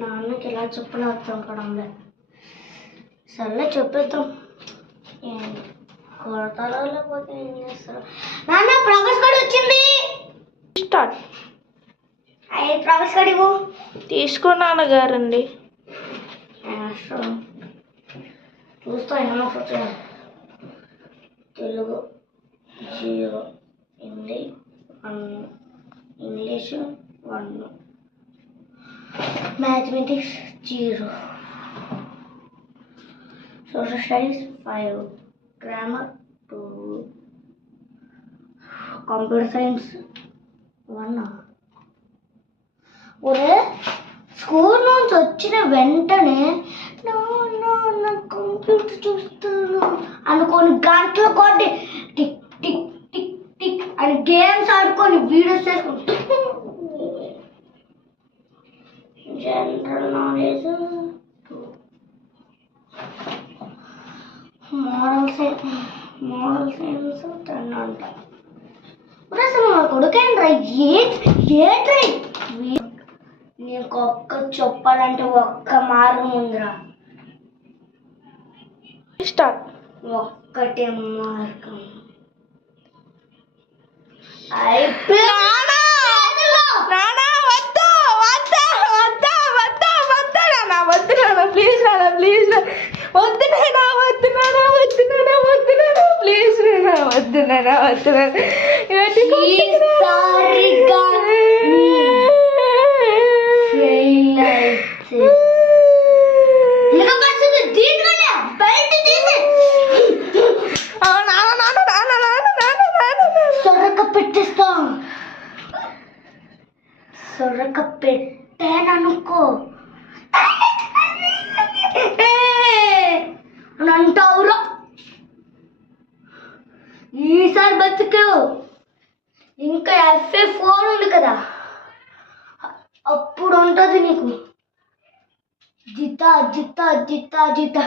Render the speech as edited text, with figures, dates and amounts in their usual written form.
నాన్నకి ఇలా చెప్పిన అర్థం పడంలే. సర్లే చెప్పేద్దాం. కొడతారో లేకపోతే ఏం చేస్తారో. నాన్న ప్రోగ్రెస్ కార్డ్ వచ్చింది. స్టార్ట్. అయ్యి ప్రోగ్రెస్ కార్డ్ ఇవ్వు. తీసుకో నాన్నగారండి. చూస్తా ఎన్ని మార్క్స్ వచ్చాయి. Telugu 0, Hindi 1, English 1, mathematics 0, social studies 5, grammar 2, computer science 1. ఒరే స్కూల్ నుంచి వచ్చిన వెంటనే నా కంప్యూటర్ చూస్తాను అనుకోని గంటల కొట్టి టిక్ టిక్ టిక్ టిక్ అని గేమ్స్ ఆడుకొని వీడియోస్ చేసుకుంటా. జనరల్ నాలెడ్జ్, మోడల్ సైన్స్ 10 అంట. అసలు నా కొడుకేంట్రా ఏట్రా నీకు ఒక్క చెప్పాలంటే ఒక్క మార్గం ఉందిరా. స్టార్ట్. ఒక్కటే మార్గం. ప్లీజ్ నాన్న, ప్లీజ్ వద్దు నాన్న, వద్దు నాన్న, వద్దు నాన్న, వద్దు నాన్న, ప్లీజ్ నాన్న, వద్దు నాన్న, వద్దు నాన్న. సొరక పెట్టాననుకో అంటావురా. ఈసారి బతుకు. ఇంకా FA4 ఉంది కదా, అప్పుడు ఉంటుంది నీకు జితా జితా జితా జితా.